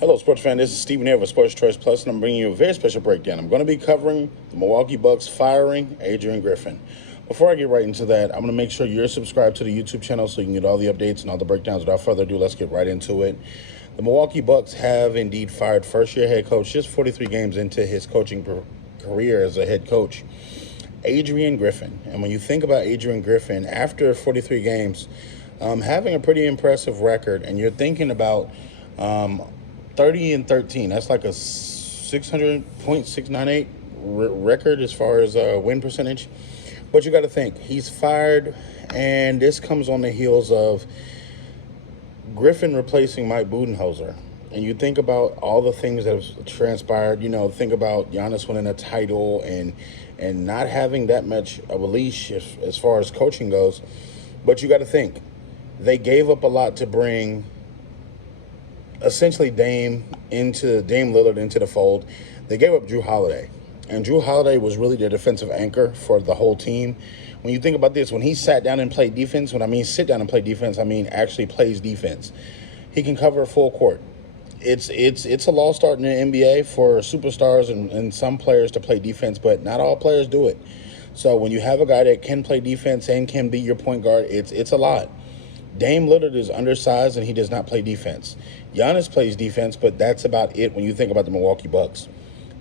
Hello, sports fan. This is Stephen here with Sports Choice Plus, and I'm bringing you a very special breakdown. I'm going to be covering the Milwaukee Bucks firing Adrian Griffin. Before I get right into that, I'm going to make sure you're subscribed to the YouTube channel so you can get all the updates and all the breakdowns. Without further ado, let's get right into it. The Milwaukee Bucks have indeed fired first-year head coach just 43 games into his coaching career as a head coach, Adrian Griffin. And when you think about Adrian Griffin, after 43 games, having a pretty impressive record, and you're thinking about 30-13. That's like a 600.698 record as far as win percentage. But you got to think, he's fired, and this comes on the heels of Griffin replacing Mike Budenholzer. And you think about all the things that have transpired. You know, think about Giannis winning a title and not having that much of a leash as far as coaching goes. But you got to think, they gave up a lot to bring essentially Dame Lillard into the fold. They gave up Jrue Holiday, and Jrue Holiday was really their defensive anchor for the whole team. When you think about this, when he sat down and played defense, when I mean sit down and play defense, I mean actually plays defense. He can cover a full court. It's a lost art in the NBA for superstars and some players to play defense, but not all players do it. So when you have a guy that can play defense and can be your point guard, it's a lot. Dame Lillard is undersized and he does not play defense. Giannis plays defense, but that's about it when you think about the Milwaukee Bucks.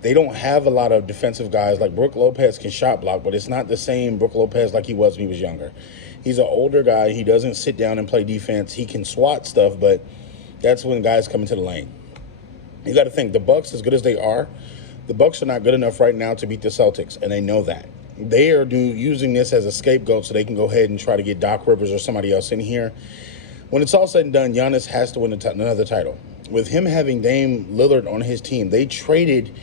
They don't have a lot of defensive guys. Like Brook Lopez can shot block, but it's not the same Brook Lopez like he was when he was younger. He's an older guy. He doesn't sit down and play defense. He can swat stuff, but that's when guys come into the lane. You got to think, the Bucks, as good as they are, the Bucks are not good enough right now to beat the Celtics, and they know that. They are using this as a scapegoat so they can go ahead and try to get Doc Rivers or somebody else in here. When it's all said and done, Giannis has to win another title. With him having Dame Lillard on his team, they traded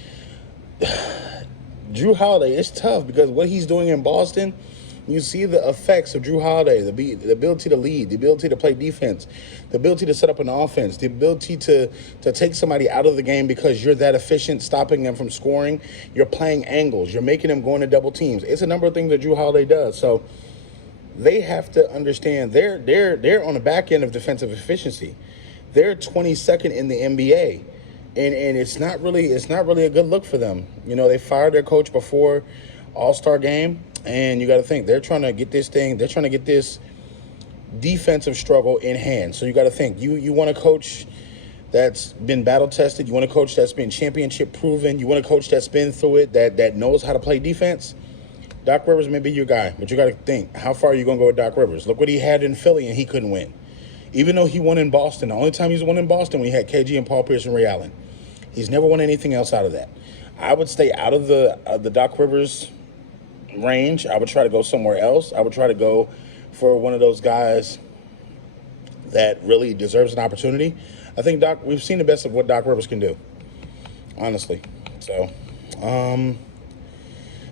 Jrue Holiday. It's tough because what he's doing in Boston, you see the effects of Jrue Holiday, the ability to lead, the ability to play defense, the ability to set up an offense, the ability to take somebody out of the game because you're that efficient, stopping them from scoring. You're playing angles. You're making them go into double teams. It's a number of things that Jrue Holiday does. So they have to understand they're on the back end of defensive efficiency. They're 22nd in the NBA. And it's not really a good look for them. You know, they fired their coach before All-Star game. And you got to think, they're trying to get this defensive struggle in hand. So you got to think, you want a coach that's been battle-tested. You want a coach that's been championship-proven. You want a coach that's been through it, that knows how to play defense. Doc Rivers may be your guy, but you got to think, how far are you going to go with Doc Rivers? Look what he had in Philly, and he couldn't win. Even though he won in Boston, the only time he's won in Boston when he had KG and Paul Pierce and Ray Allen. He's never won anything else out of that. I would stay out of the Doc Rivers range. I would try to go somewhere else. I would try to go for one of those guys that really deserves an opportunity. I think we've seen the best of what Doc Rivers can do, honestly. So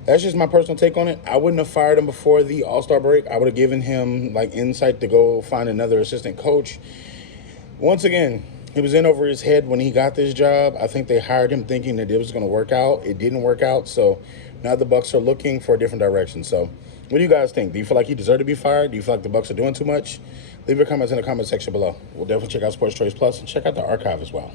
that's just my personal take on it. I wouldn't have fired him before the All-Star break. I would have given him like insight to go find another assistant coach. Once again, he was in over his head when he got this job. I think they hired him thinking that it was going to work out. It didn't work out, so now the Bucks are looking for a different direction. So what do you guys think? Do you feel like he deserved to be fired? Do you feel like the Bucks are doing too much? Leave your comments in the comment section below. We'll definitely check out Sports Choice Plus and check out the archive as well.